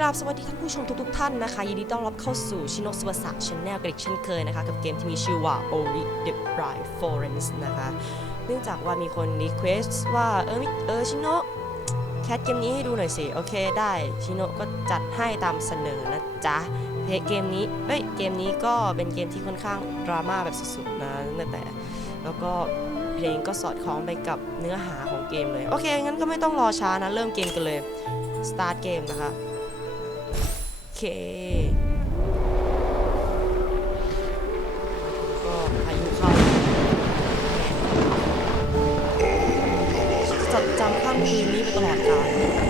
กราบสวัสดีท่านผู้ชมทุกๆท่านนะคะ ยินดีต้อนรับเข้าสู่ชินโนสวสะชแนลกันอีกเช่นเคยนะคะ กับเกมที่มีชื่อว่า Ori the Bride Florence นะคะ เนื่องจากว่ามีคนรีเควสต์ว่า เออเออชินโนแคสเกมนี้ให้ดูหน่อยสิ โอเคได้ชินโนก็จัดให้ตามเสนอนะจ๊ะเพลงเกมนี้เอ้ยเกมนี้ก็เป็นเกมที่ค่อนข้างดราม่าแบบสุดๆนะตั้งแต่แล้วก็เพลงก็สอดคล้องไปกับเนื้อหาของเกมเลย โอเคงั้นก็ไม่ต้องรอช้านะ เริ่มเกมกันเลย start เกมนะคะ เคก็พายุเข้าจดจำค่ำคืนนี้ไปตลอดกาล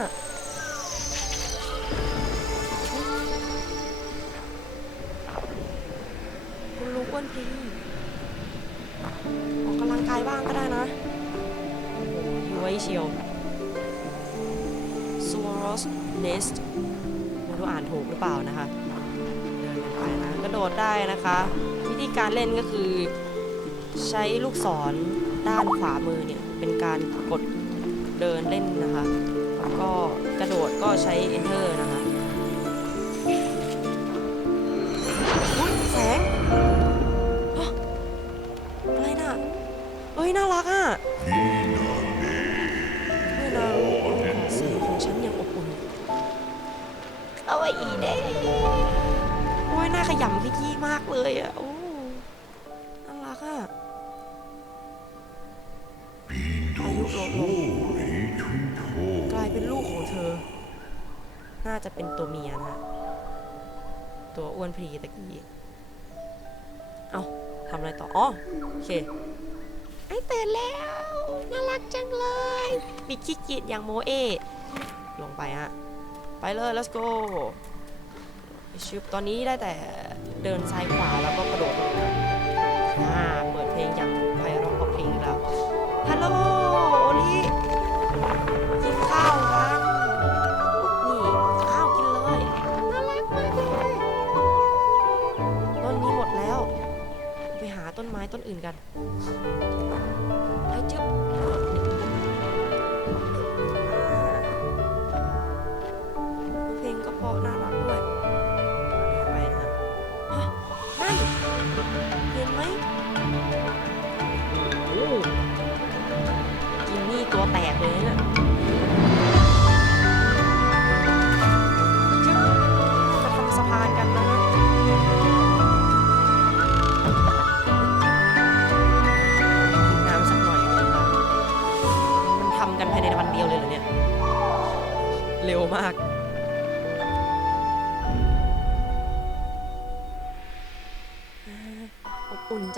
น่ะ คุณลุงอ้วนพีออกกำลังกายบ้างก็ได้นะโอ้โหย้วยเชียว Swallows Nest ไม่รู้อ่านถูกหรือเปล่านะคะ เดินกันไปนะ กระโดดได้นะคะ วิธีการเล่นก็คือใช้ลูกศรด้านขวามือเนี่ย เป็นการกดเดินเล่นนะคะ ก็กระโดดก็ใช้ enter นะคะอุ๊ยแสงฮะอะไรน่ะเอ้ย น่ารักอะเมื่อนารุโอเสียงของฉันยังอบอุ่นเอาไว้อีเด้โอ้ยน่าขยำขยี้มากเลยอะโอ้ น่าจะเป็นตัวเมียนะตัวอ้วนพรีตะกี้ เอาทำอะไรต่อ อ๋อ โอเค ไอ้ตื่นแล้ว น่ารักจังเลยมีขี้เกียจอย่างโมเอ ลงไปฮะ ไปเลย let's go ชิบตอนนี้ได้แต่เดินซ้ายขวาแล้วก็กระโดดลงนะอ่าเปิดเพลงอย่างไพเราะเพราะเพลงแล้วฮัลโหล ต้นไม้ต้นอื่นกันไอ้จึ๊บ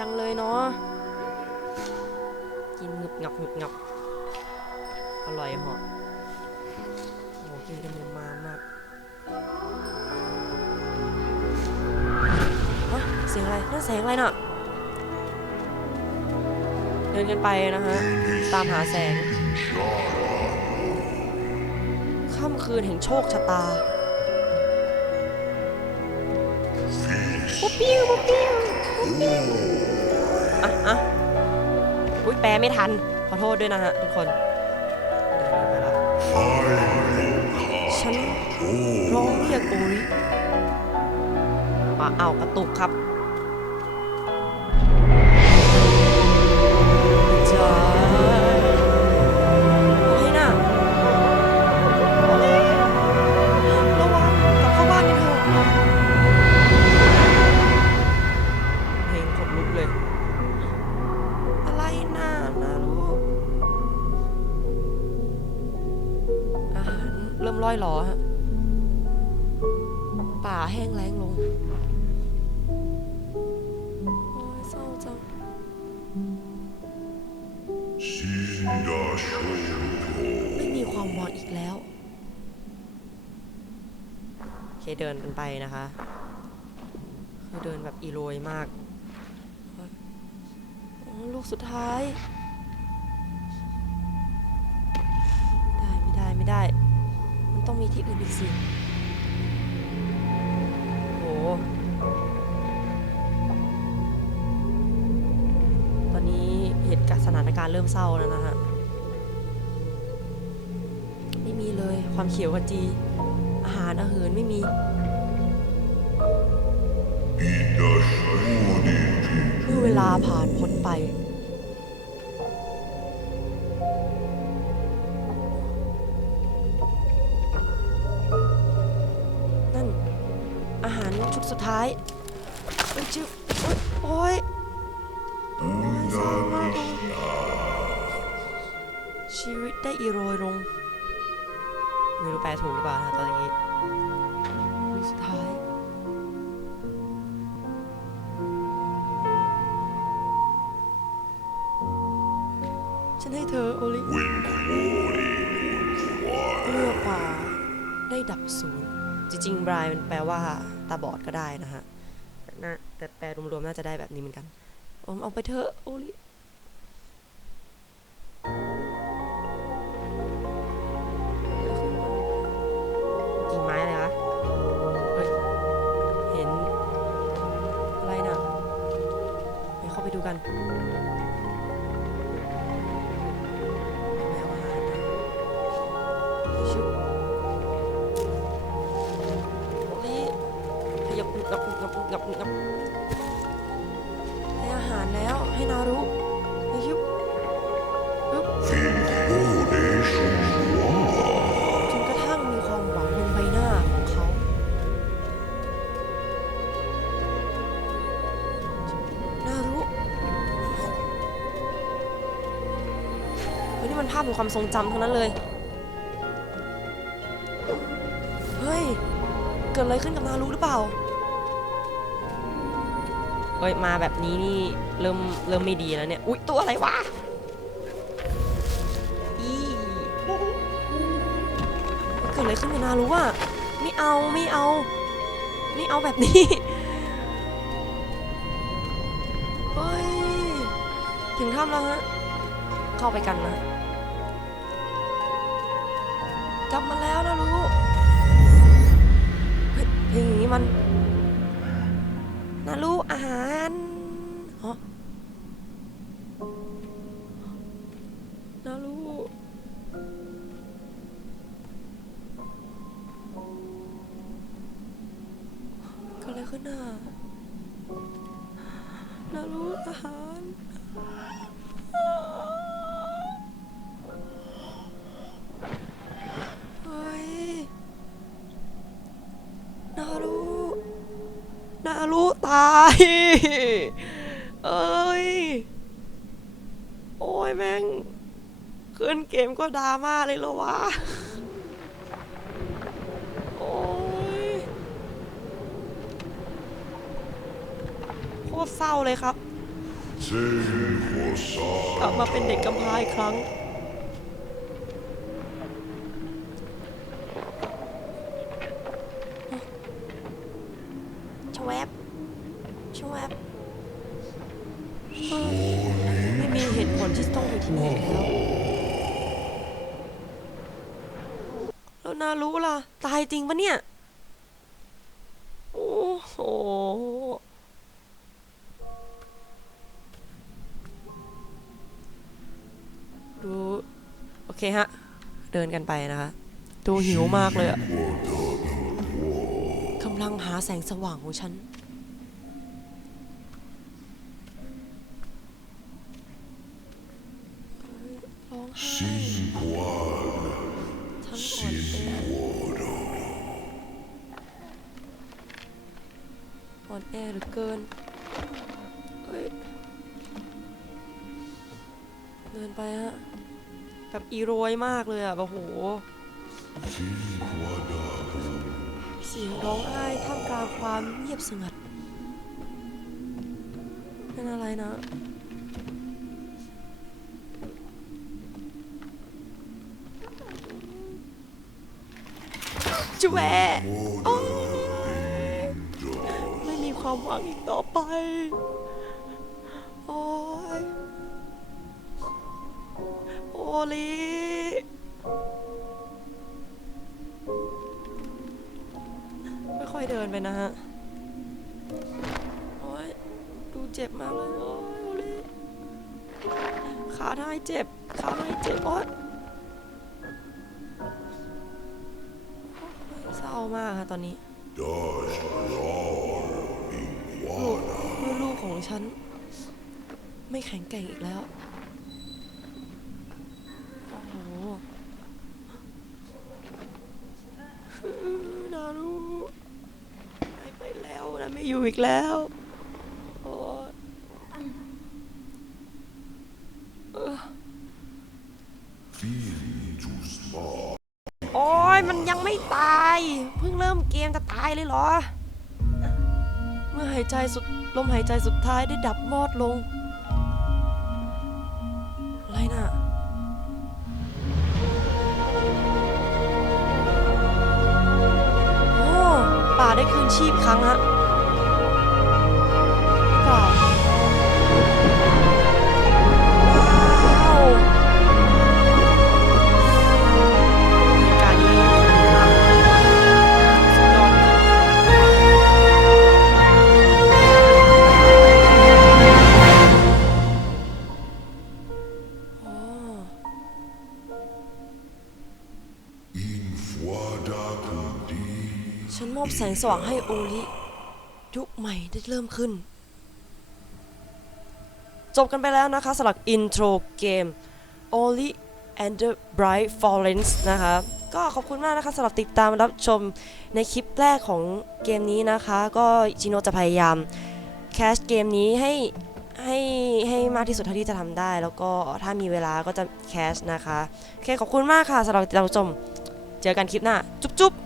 งเลยเนาะ กินหงึบงับหงึบงับ อร่อยเหรอโอ้โหกินกันมุมมามมากฮะเสียงอะไรนั่นเสียงอะไรน่ะ เดินกันไปนะฮะ ตามหาแสง ค่ำคืนแห่งโชคชะตาปุ๊บปิ้วปุ๊บปิ้วปุ๊บปิ้ว อะอะอุ้ยแปลไม่ทัน ขอโทษด้วยนะฮะทุกคนเดินกันไปละฉันร้องเรียกโอริอะเอากระตุกครับ เดินกันไปนะคะ คือเดินแบบอีโรยมากลูกสุดท้าย ได้ไม่ได้ไม่ได้ มันต้องมีที่อื่นอีกสิโหตอนนี้เหตุการณ์สถานการณ์เริ่มเศร้าแล้วนะฮะ ไม่มีเลยความเขียวขจีาหารอาเหินไม่มีเมื่อเวลาผ่านพ้นไป นั่น อาหารชุดสุดท้ายเอ้ยจิวโอ๊ยโอ๊ยโอ๊ยเศร้ามากเลยชีวิตได้อีโรยลงไม่รู้แป ลถูกหรือเปล่านะตอนนี้สุดท้าย ฉันให้เธอโอลิเมื่อกว่าได้ดับศูนย์จริงๆบรายมันแปลว่าตาบอดก็ได้นะฮะน่าแต่แปลรวมๆน่าจะได้แบบนี้เหมือนกันอมเอาไปเถอะโอลิ งับงับงับให้อาหารแล้วให้นารุให้ชุบปึ๊บจนกระทั่งมีความหวังบนใบหน้าของเขา นารุเฮ้ยนี่มันภาพแห่งความทรงจำทั้งนั้นเลย เฮ้ย เกิดอะไรขึ้นกับนารุหรือเปล่า เฮ้ยมาแบบนี้นี่เริ่มเริ่มไม่ดีแล้วเนี่ย อุ๊ย ตัวอะไรวะอีเกิดอะไรขึ้นกับนารุอะไม่เอาไม่เอา ไม่เอาแบบนี้เฮ้ยถึงถ้ำแล้วฮะ เข้าไปกันนะ กลับมาแล้วนะลูกเฮ้ยเพลงอย่างนี้มัน นะลูกอาหารอ๋อนะลูกเก็อะไรขึ้นน่ะนะลูกอาหาร เอ้ย โอ้ยแม่งขึ้นเกมก็ดราม่าเลยเหรอวะ โอ้ยโคตรเศร้าเลยครับ กลับมาเป็นเด็กกำพร้าอีกครั้ง ชวบชวบเอ้ยไม่มีเหตุผล ที่นี่แล้วแล้วนารู้ล่ะ ตายจริงปะเนี่ย โอ้โหดูโอเคฮะ เดินกันไปนะคะดูหิวมากเลยอะกำลังหาแสงสว่างของฉัน ร้องไห้ฉันอ่อนแออ่อนแอเหลือเกินเฮ้ยเดินไปฮะ แบบอีโรยมากเลยอะแบบโห เสียงร้องไห้ท่ามกลางความเงียบสงัด เป็นอะไรนะ จุแวโอ๊ยไม่มีความหวังอีกต่อไป โอ้ยโอลี่ค่อยๆเดินไปนะฮะ โอ้ยดูเจ็บมากเลย โอ้ยโอลีขาทำไมเจ็บ ขาทำไมเจ็บโอ๊ย ศร้ามากค่ะตอนนี้ลูกลูกของฉัน ไม่แข็งแกร่งอีกแล้ว โอ้โหนารูหายไปแล้วนะไม่อยู่อีกแล้ว ใจสุดลมหายใจสุดท้ายได้ดับมอดลง อะไรน่ะโอ้ป่าได้คืนชีพครั้งฮะ สงสว่างให้โอลิยุคใหม่ได้เริ่มขึ้น จบกันไปแล้วนะคะสำหรับอินโทรเกม Oli and the Bright Florence นะคะก็ขอบคุณมากนะคะสำหรับติดตามรับชมในคลิปแรกของเกมนี้นะคะ ก็จิโนจะพยายามแคสเกมนี้ให้ให้ให้มากที่สุดเท่าที่จะทำได้ แล้วก็ถ้ามีเวลาก็จะแคสนะคะ โอเค ขอบคุณมากค่ะสำหรับติดตามรับชม เจอกันคลิปหน้า จุ๊บๆ